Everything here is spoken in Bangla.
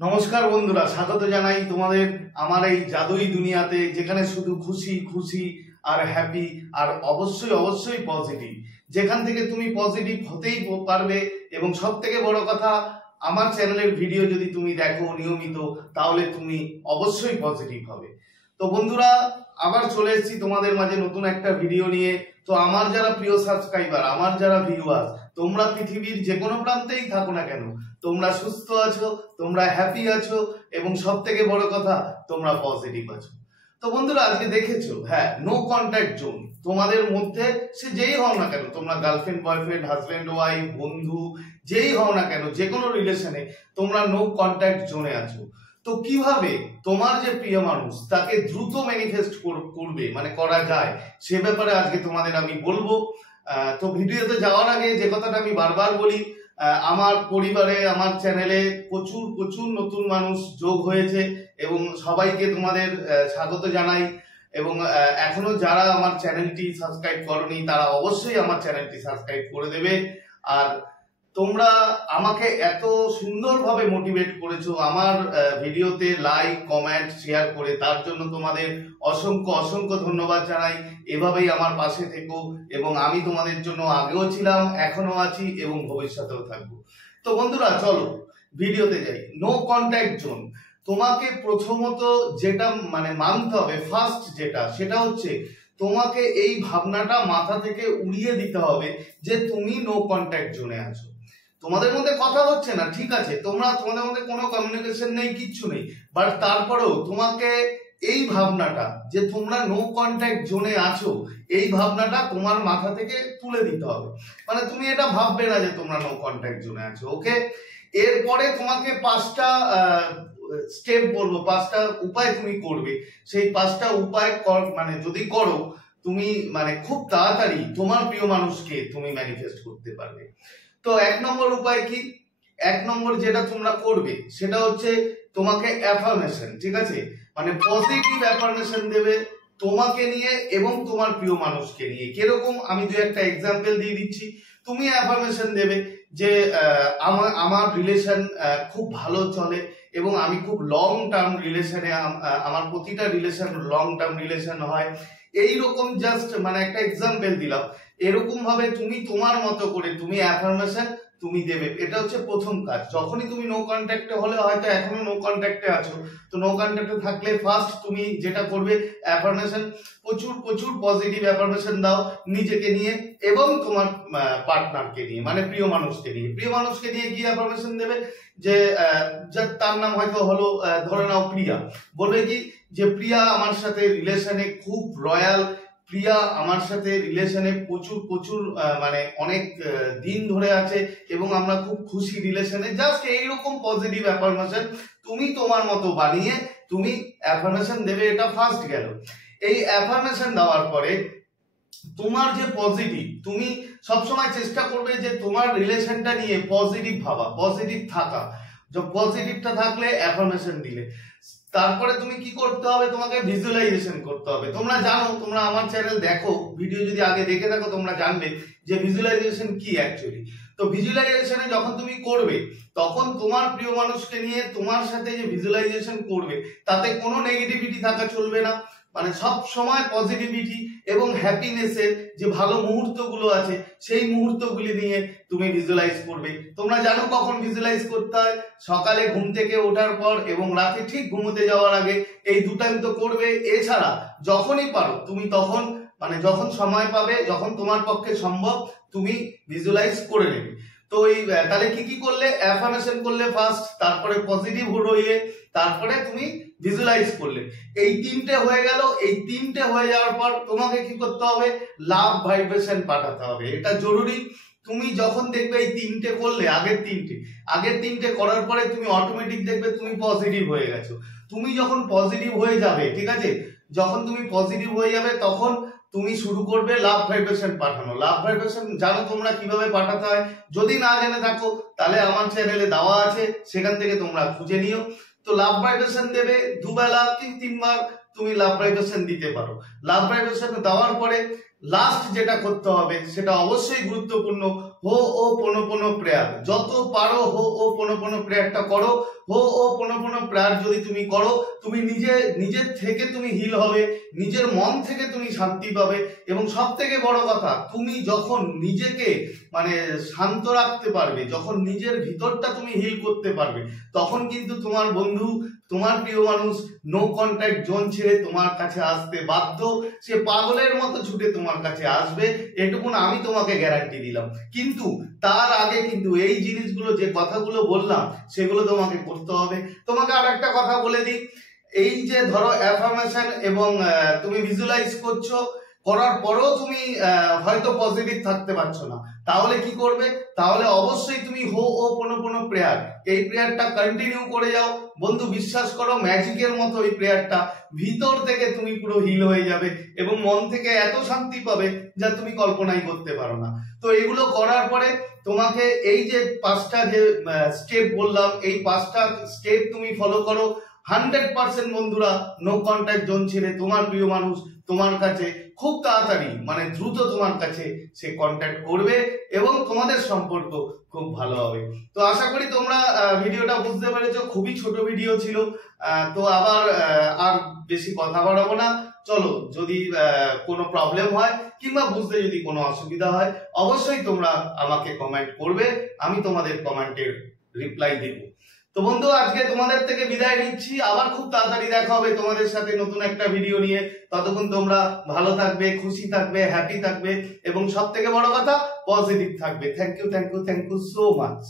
নমস্কার বন্ধুরা, স্বাগত জানাই তোমাদের আমার এই জাদুই দুনিয়াতে, যেখানে শুধু খুশি খুশি আর হ্যাপি আর অবশ্যই অবশ্যই পজিটিভ, যেখান থেকে তুমি পজিটিভ হতেই পারবে। এবং সব থেকে বড় কথা, আমার চ্যানেলের ভিডিও যদি তুমি দেখো নিয়মিত, তাহলে তুমি অবশ্যই পজিটিভ হবে। তো বন্ধুরা, আবার চলে এসেছি তোমাদের মাঝে নতুন একটা ভিডিও নিয়ে। তো আমার যারা প্রিয় সাবস্ক্রাইবার, আমার যারা ভিউয়ার্স, তোমরা পৃথিবীর যে কোনো প্রান্তেই থাকো না কেন, তোমরা সুস্থ আছো, তোমরা হ্যাপি আছো এবং সব থেকে বড় কথা, তোমরা পজিটিভ আছো। তো বন্ধুরা, আজকে দেখেছো, হ্যাঁ, নো কন্ট্যাক্ট জোন। তোমাদের মধ্যে সে যেই হও না কেন, তোমরা গার্লফ্রেন্ড বয়ফ্রেন্ড, হাজব্যান্ড ওয়াইফ, বন্ধু, যেই হও না কেন, যে কোনো রিলেশনে তোমরা নো কন্ট্যাক্ট জোনে আছো। তো কিভাবে তোমার যে প্রিয় মানুষ তাকে দ্রুত ম্যানিফেস্ট করবে, মানে করা যায়, সে ব্যাপারে আজকে তোমাদের আমি বলবো। তো ভিডিওতে যাওয়ার আগে যে কথাটা আমি বারবার বলি, আমার পরিবারে, আমার চ্যানেলে প্রচুর প্রচুর নতুন মানুষ যোগ হয়েছে এবং সবাইকে তোমাদের স্বাগত জানাই। এবং এখনো যারা আমার চ্যানেলটি সাবস্ক্রাইব করনি, তারা অবশ্যই আমার চ্যানেলটি সাবস্ক্রাইব করে দেবে। আর তোমরা আমাকে এত সুন্দরভাবে মোটিভেট করেছো আমার ভিডিওতে লাইক, কমেন্ট, শেয়ার করে, তার জন্য তোমাদের অসংখ্য অসংখ্য ধন্যবাদ জানাই। এভাবেই আমার পাশে থেকো এবং আমি তোমাদের জন্য আগেও ছিলাম, এখনো আছি এবং ভবিষ্যতেও থাকবো। তো বন্ধুরা, চলো ভিডিওতে যাই। নো কন্ট্যাক্ট জোন, তোমাকে প্রথমত যেটা মানতে হবে, ফার্স্ট সেটা হচ্ছে তোমাকে এই ভাবনাটা মাথা থেকে উড়িয়ে দিতে হবে যে তুমি নো কন্ট্যাক্ট জোনে আছো। তোমাদের মধ্যে কথা হচ্ছে না, ঠিক আছে, তোমাদের মধ্যে কোনো কমিউনিকেশন নেই, কিচ্ছু নেই, বাট তারপরেও তোমাকে এই ভাবনাটা যে তোমরা নো কন্ট্যাক্ট জোনে আছো, এই ভাবনাটা তোমার মাথা থেকে তুলে দিতে হবে। মানে তুমি এটা ভাববে না যে তোমরা নো কন্ট্যাক্ট জোনে আছো, ওকে। এরপরে তোমাকে 5টা স্টেপ বলবো, 5টা উপায় তুমি করবে। সেই 5টা উপায় যদি করো, তুমি খুব তাড়াতাড়ি তোমার প্রিয় মানুষকে তুমি ম্যানিফেস্ট করতে পারবে। তো 1 নম্বর উপায় কি? 1 নম্বর যেটা তোমরা করবে সেটা হচ্ছে তোমাকে অ্যাফার্মেশন, ঠিক আছে, পজিটিভ অ্যাফার্মেশন দেবে তোমাকে নিয়ে এবং তোমার প্রিয় মানুষকে নিয়ে। কিরকম, আমি 2-একটা এক্সাম্পল দিয়ে দিচ্ছি। তুমি অ্যাফার্মেশন দেবে যে আমার রিলেশন খুব ভালো চলে এবং আমি খুব লং টার্ম রিলেশনে, আমার প্রতিটা রিলেশন লং টার্ম রিলেশন হয়। এইরকম জাস্ট একটা এক্সাম্পল দিলাম। এরকম ভাবে তুমি তোমার মতো করে তুমি অ্যাফার্মেশন তুমি দেবে। এটা হচ্ছে প্রথম কাজ। যখনই তুমি নো কন্ট্যাক্টে হলে, হয়তো এখনো নো কন্ট্যাক্টে আছো, তো নো কন্ট্যাক্টে থাকলে ফার্স্ট তুমি যেটা করবে, অ্যাফার্মেশন, প্রচুর প্রচুর পজিটিভ অ্যাফার্মেশন দাও নিজেকে নিয়ে এবং তোমার পার্টনারকে নিয়ে, প্রিয় মানুষকে নিয়ে। প্রিয় মানুষকে নিয়ে কি অ্যাফার্মেশন দেবে? যে তার নাম হয়তো হলো, ধরে নাও প্রিয়া। বলবে কি যে প্রিয়া আমার সাথে রিলেশনে খুব রয়্যাল, প্রিয়া আমার সাথে রিলেশনে প্রচুর প্রচুর অনেক দিন ধরে আছে এবং আমরা খুব খুশি রিলেশনে। জাস্ট এইরকম পজিটিভ অ্যাফার্মেশন তুমি তোমার মতো বানিয়ে তুমি অ্যাফার্মেশন দেবে। এটা ফার্স্ট গেল। এই অ্যাফার্মেশন দেওয়ার পরে তোমার যে পজিটিভ, তুমি সবসময় চেষ্টা করবে যে তোমার রিলেশনটা নিয়ে পজিটিভ ভাবা, পজিটিভ থাকা। পজিটিভটা থাকলে অ্যাফার্মেশন দিলে, তারপরে তুমি কি করতে হবে? তোমাকে ভিজুয়ালাইজেশন করতে হবে। তোমরা জানো, তোমরা আমার চ্যানেল দেখো, ভিডিও যদি আগে দেখে থাকো, তোমরা জানবে যে ভিজুয়ালাইজেশন কি অ্যাকচুয়ালি। তো ভিজুয়ালাইজেশনে যখন তুমি করবে, তখন তোমার প্রিয় মানুষকে নিয়ে তোমার সাথে যে ভিজুয়ালাইজেশন করবে, তাতে কোনো নেগেটিভিটি থাকা চলবে না। সব সময় পজিটিভিটি এবং হ্যাপিনেসের যে ভালো মুহূর্তগুলো আছে, সেই মুহূর্তগুলি নিয়ে তুমি ভিজুয়ালাইজ করবে। তোমরা জানো কখন ভিজুয়ালাইজ করতে হয়? সকালে ঘুম থেকে ওঠার পর এবং রাতে ঠিক ঘুমোতে যাওয়ার আগে, এই 2 টাইম তো করবে। এছাড়া যখনই পারো তুমি তখন, যখন সময় পাবে, যখন তোমার পক্ষে সম্ভব, তুমি ভিজুয়ালাইজ করে নেবে। তো তাহলে কি কি করলে? অ্যাফার্মেশন করলে ফার্স্ট, তারপরে পজিটিভ রইলে, তারপরে তুমি ভিজুয়ালাইজ করলে। এই 3টে হয়ে গেল। এই 3টে হয়ে যাওয়ার পর তোমাকে কি করতে হবে? লাভ ভাইব্রেশন পাঠাতে হবে। এটা জরুরি। তুমি যখন দেখবে এই 3টে করলে, আগের তিনটে করার পরে তুমি অটোমেটিক দেখবে তুমি পজিটিভ হয়ে গেছো। তুমি যখন পজিটিভ হয়ে যাবে, ঠিক আছে, যখন তুমি পজিটিভ হয়ে যাবে, তখন তুমি শুরু করবে লাভ ভাইব্রেশন পাঠানো। লাভ ভাইব্রেশন জানো তোমরা কিভাবে পাঠাতে হয়? যদি না জেনে থাকো, তাহলে আমার চ্যানেলে দেওয়া আছে, সেখান থেকে তোমরা খুঁজে নিও। তো লাভ ভাইব্রেশন দেবে 2 বেলা, 3 বার তুমি লাভ ভাইব্রেশন দিতে পারো। লাভ ভাইব্রেশন দেওয়ার পরে লাস্ট যেটা করতে হবে, সেটা অবশ্যই গুরুত্বপূর্ণ, হো ও পোনো পোনো প্রেয়ার। যত পারো হো ও পোনো পোনো প্রেয়ারটা করো। হো'ওপনোপনো প্রেয়ার যদি তুমি করো, তুমি নিজের থেকে তুমি হিল হবে, নিজের মন থেকে তুমি শান্তি পাবে। এবং সব থেকে বড় কথা, তুমি যখন নিজেকে মানে শান্ত রাখতে পারবে, যখন নিজের ভিতরটা তুমি হিল করতে পারবে, তখন কিন্তু তোমার বন্ধু, তোমার প্রিয় মানুষ নো কন্ট্যাক্ট জোন ছেড়ে তোমার কাছে আসতে বাধ্য। সে পাগলের মতো ছুটে তোমার কাছে আসবে, এটুকুন আমি তোমাকে গ্যারান্টি দিলাম। কিন্তু তার আগে কিন্তু এই জিনিসগুলো, যে কথাগুলো বললাম, সেগুলো তোমাকে করতে হবে। তোমাকে আর একটা কথা বলে দিই, এই যে ধরো অ্যাফার্মেশন এবং তুমি ভিজুয়ালাইজ করছো, করার পরেও তুমি হয়তো পজিটিভ থাকতে পারছো না, তাহলে কি করবে? তাহলে অবশ্যই তুমি হো'ওপনোপনো প্রেয়ার, এই প্রেয়ারটা কন্টিনিউ করে যাও। বন্ধু বিশ্বাস করো, ম্যাজিকের মতো এই প্রেয়ারটা, ভিতর থেকে তুমি পুরো হিল হয়ে যাবে এবং মন থেকে এত শান্তি পাবে যা তুমি কল্পনাই করতে পারো না। তো এগুলো করার পরে তোমাকে এই যে 5টা যে স্টেপ বললাম, এই 5টা স্টেপ তুমি ফলো করো, 100% বন্ধুরা নো কন্ট্যাক্ট জোন ছেড়ে তোমার প্রিয় মানুষ তোমার কাছে খুব তাড়াতাড়ি, মানে দ্রুত তোমার কাছে সে কন্ট্যাক্ট করবে এবং তোমাদের সম্পর্ক খুব ভালো হবে। তো আশা করি তোমরা ভিডিওটা বুঝতে পেরেছো, খুবই ছোট ভিডিও ছিল। তো আবার আর বেশি কথা বাড়াবো না, চলো, যদি কোনো প্রবলেম হয় কিংবা বুঝতে যদি কোনো অসুবিধা হয়, অবশ্যই তোমরা আমাকে কমেন্ট করবে, আমি তোমাদের কমেন্টের রিপ্লাই দেব। তো বন্ধু, আজকে তোমাদের থেকে বিদায় নিচ্ছি, আবার খুব তাড়াতাড়ি দেখা হবে তোমাদের সাথে নতুন একটা ভিডিও নিয়ে। ততক্ষণ তোমরা ভালো থাকবে, খুশি থাকবে, হ্যাপি থাকবে এবং সব থেকে বড় কথা পজিটিভ থাকবে। Thank you so much.